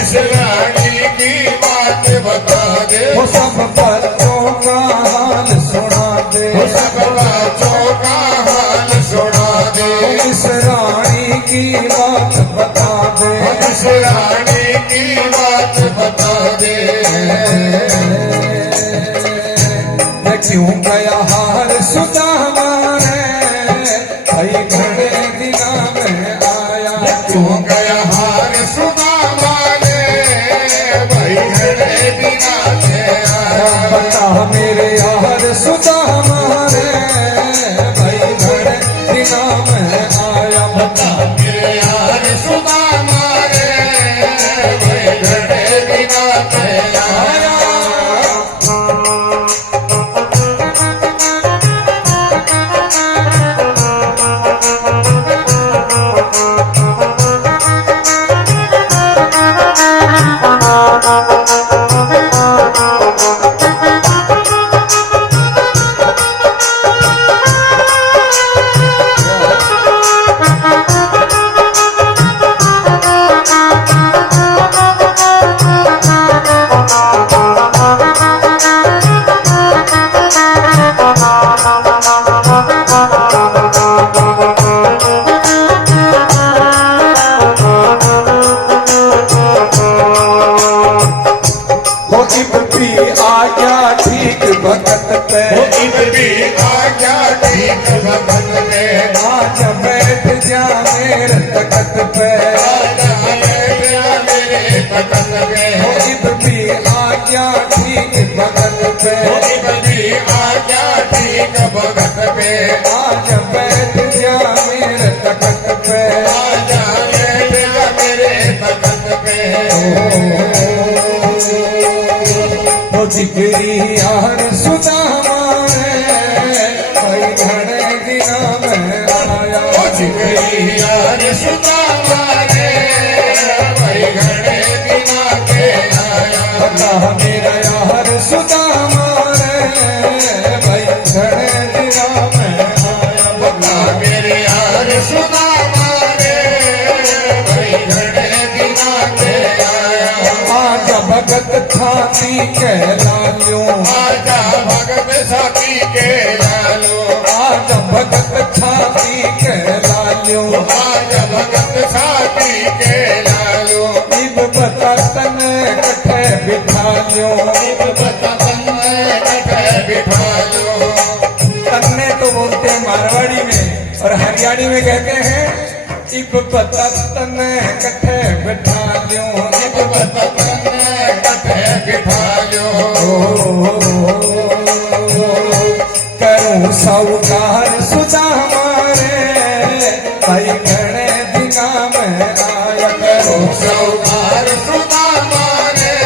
इस रानी की बात बता दे, वो सब बच्चों का हाल सुना दे, वो सब बच्चों का हाल सुना दे, इस रानी की बात बता दे, इस रानी की बात बता दे। क्यों गया हार सुदामा रे, भाई घड़े दिना में आया, क्यों गया हार सुदामा रे, भाई घड़े दिना में आया। बता मेरे यार सुदामा रे, भाई घड़े दिना में आया, बता मेरे यार सुदामा रे, भाई घड़े दिना में आया। भगत पे भी आ गया ठीक भगत में, आज बैठ जा मेरे तकत पे, आजा बैठ जा मेरे तकत में, भी आ गया ठीक भगत पे, भी आ गया ठीक भगत में, आज बैठ जा मेरे तकत पे, आजा बैठ जा मेरे तकत में। ओ जिगरी यार सुदामा रे, भाई घड़े दिना में आया, जिगरी यार सुदामा रे, भाई घड़े दिना के आया। बता मेरा यार सुदामा रे, भाई घड़े दिना में आया, बता मेरे यार सुदामा रे, भाई घड़े दिना के आया। आज भगत छाती कहलायो, आजा भगत साथी के लालो, आज भगत छाती कहलायो, आजा भगत साथी के लालो, इब बता तने कठे बिठायो, बता तन्ने कटे बिठा लो। तन्ने तो बोलते हैं मारवाड़ी में और हरियाणी में कहते हैं इब बता तने कठे बिठायो, इब बता तन्ने कटे बिठा लो। करूं साउकार सुदामा रे, भाई घड़े दिना में आया, करूं सौकार सुदामा रे,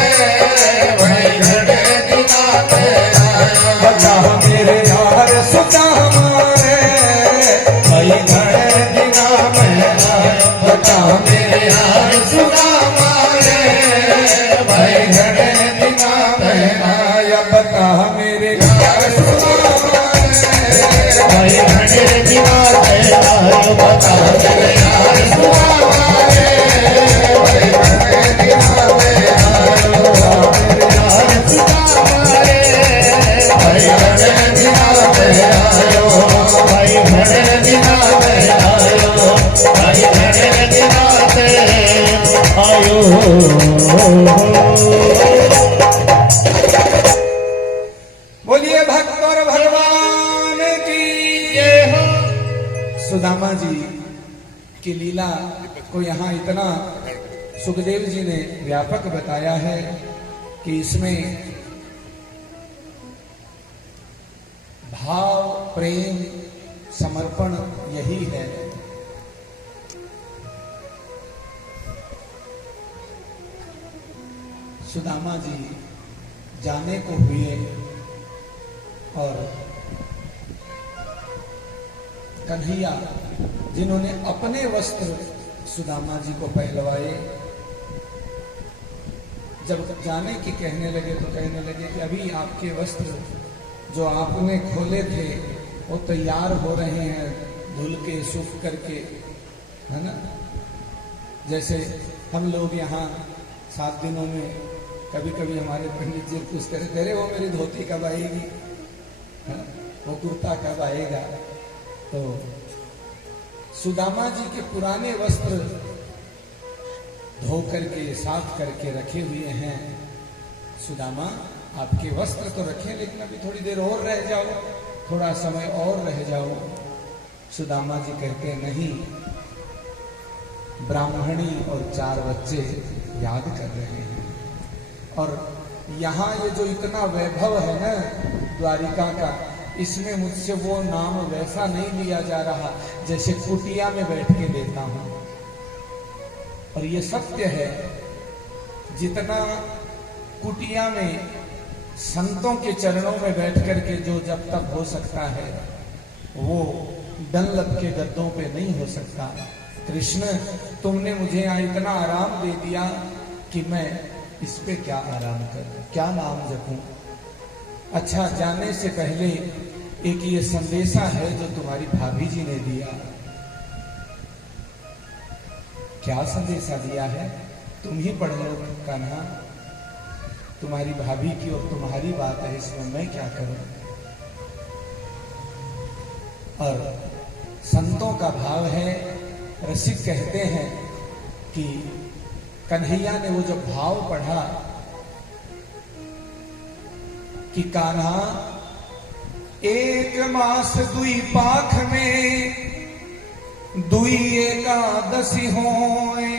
भाई घड़े दिना के आया। बता मेरे यार सुदामा रे, भाई घड़े दिना में आया, बता मेरे यार सुदामा रे, भाई घड़े दिना में आया, बता मेरे यार सुदामा भाई घड़े दिना के आया। बता मेरे यार सुदामा रे, भाई घड़े दिना के आया। मेरे यार सुदामा रे, भाई घड़े दिना के आया। भाई घड़े दिना के आया। भाई घड़े दिना के आयो। बोलिए भक्त और भगवान की जय हो। सुदामा जी की लीला को यहाँ इतना सुखदेव जी ने व्यापक बताया है कि इसमें भाव, प्रेम, समर्पण यही है। सुदामा जी जाने को हुए और कन्हैया जिन्होंने अपने वस्त्र सुदामा जी को पहलवाए, जब जाने की कहने लगे तो कहने लगे कि अभी आपके वस्त्र जो आपने खोले थे वो तैयार हो रहे हैं, धुल के सूख करके, है ना। जैसे हम लोग यहाँ 7 दिनों में कभी कभी हमारे पंडित जी पूछते रहते, अरे वो मेरी धोती कब आएगी, हाँ, वो कुर्ता कब आएगा। तो सुदामा जी के पुराने वस्त्र धो करके साफ करके रखे हुए हैं। सुदामा, आपके वस्त्र तो रखे, लेकिन अभी थोड़ी देर और रह जाओ, थोड़ा समय और रह जाओ। सुदामा जी कहते हैं, नहीं, ब्राह्मणी और 4 बच्चे याद कर रहे हैं। और यहाँ ये जो इतना वैभव है ना द्वारिका का, इसमें मुझसे वो नाम वैसा नहीं लिया जा रहा जैसे कुटिया में बैठ के लेता हूं। और ये सत्य है, जितना कुटिया में संतों के चरणों में बैठ करके जो जब तक हो सकता है, वो डनलप के गद्दों पे नहीं हो सकता। कृष्ण, तुमने मुझे यहाँ इतना आराम दे दिया कि मैं इस पे क्या आराम करूं, क्या नाम जपूं। अच्छा, जाने से पहले एक ये संदेशा है जो तुम्हारी भाभी जी ने दिया। क्या संदेशा दिया है, तुम ही पढ़ लो कान्हा। तुम्हारी भाभी की और तुम्हारी बात है, इसमें मैं क्या करूं। और संतों का भाव है, रसिक कहते हैं कि कन्हैया ने वो जो भाव पढ़ा कि कान्हा 1 मास 2 पाख में 2 एकादशी होए,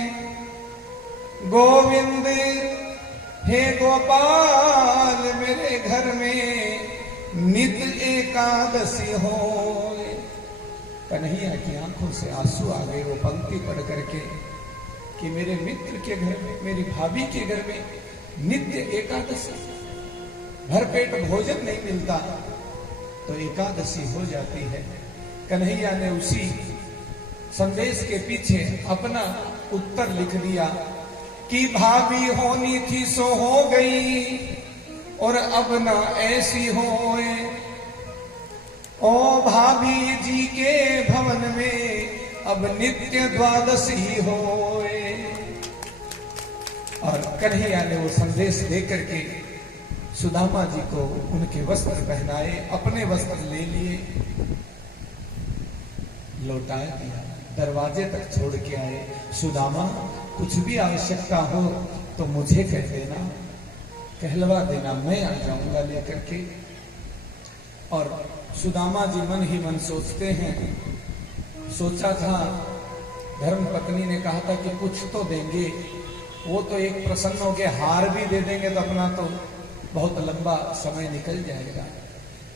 गोविंद हे गोपाल मेरे घर में नित एकादशी होए। कन्हैया की आंखों से आंसू आ गए वो पंक्ति पढ़ करके कि मेरे मित्र के घर में, मेरी भाभी के घर में नित्य एकादशी, भरपेट भोजन नहीं मिलता तो एकादशी हो जाती है। कन्हैया ने उसी संदेश के पीछे अपना उत्तर लिख दिया कि भाभी होनी थी सो हो गई और अब ना ऐसी होए। ओ भाभी जी के भवन में अब नित्य द्वादशी होए। और कन्हैया ने वो संदेश दे करके सुदामा जी को उनके वस्त्र पहनाए, अपने वस्त्र ले लिए, लौटा दिया, दरवाजे तक छोड़ के आए। सुदामा, कुछ भी आवश्यकता हो तो मुझे कह देना, कहलवा देना, मैं आ जाऊंगा लेकर के। और सुदामा जी मन ही मन सोचते हैं, सोचा था, धर्म पत्नी ने कहा था कि कुछ तो देंगे, वो तो एक प्रसन्न हो के हार भी दे देंगे तो अपना तो बहुत लंबा समय निकल जाएगा,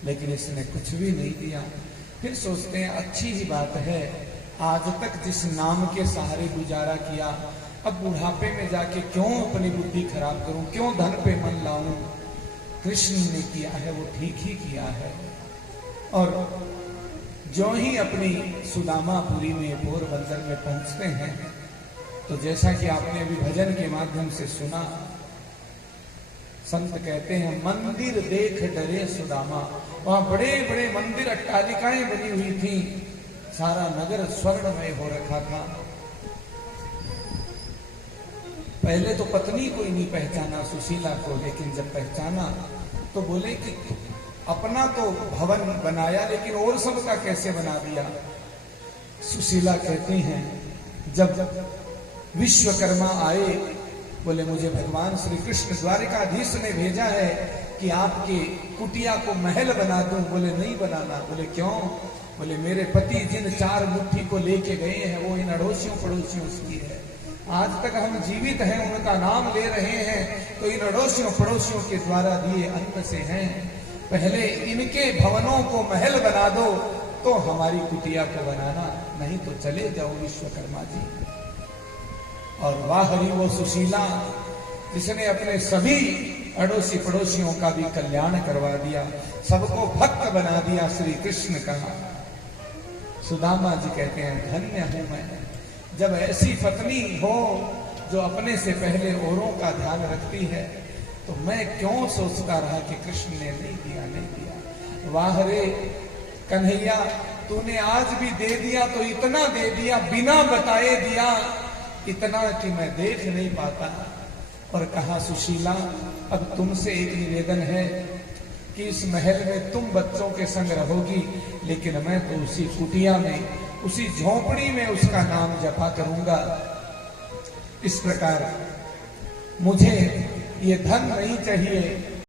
लेकिन इसने कुछ भी नहीं दिया। फिर सोचते हैं अच्छी ही बात है, आज तक जिस नाम के सहारे गुजारा किया, अब बुढ़ापे में जाके क्यों अपनी बुद्धि खराब करूं, क्यों धन पे मन लाऊं। कृष्ण ने किया है वो ठीक ही किया है। और जो ही अपनी सुदामापुरी में, पोरबंदर में पहुंचते हैं, तो जैसा कि आपने अभी भजन के माध्यम से सुना, संत कहते हैं मंदिर देख डरे सुदामा। वहां बड़े बड़े मंदिर, अट्टालिकाएं बनी हुई थी, सारा नगर स्वर्णमय हो रखा था। पहले तो पत्नी को ही नहीं पहचाना, सुशीला को, लेकिन जब पहचाना तो बोले कि अपना तो भवन बनाया लेकिन और सबका कैसे बना दिया। सुशीला कहती हैं, जब विश्वकर्मा आए, बोले मुझे भगवान श्री कृष्ण द्वारिकाधीश ने भेजा है कि आपके कुटिया को महल बना दूं। बोले नहीं बनाना। बोले क्यों? बोले मेरे पति जिन 4 मुट्ठी को लेके गए हैं वो इन अड़ोसियों पड़ोसियों की है। आज तक हम जीवित हैं, उनका नाम ले रहे हैं, तो इन अड़ोसियों पड़ोसियों के द्वारा दिए अन्न से हैं। पहले इनके भवनों को महल बना दो तो हमारी कुटिया को बनाना, नहीं तो चले जाओ विश्वकर्मा जी। और वाह हरि वो सुशीला जिसने अपने सभी अड़ोसी पड़ोसियों का भी कल्याण करवा दिया, सबको भक्त बना दिया श्री कृष्ण का। सुदामा जी कहते हैं धन्य हूं मैं, जब ऐसी पत्नी हो जो अपने से पहले औरों का ध्यान रखती है, तो मैं क्यों सोचता रहा कि कृष्ण ने नहीं दिया, नहीं दिया। वाह रे कन्हैया, तूने आज भी दे दिया तो इतना दे दिया, बिना बताए दिया, इतना कि मैं देख नहीं पाता। और कहा, सुशीला अब तुमसे एक निवेदन है कि इस महल में तुम बच्चों के संग रहोगी, लेकिन मैं तो उसी कुटिया में, उसी झोपड़ी में उसका नाम जपा करूंगा। इस प्रकार मुझे ये धन नहीं चाहिए,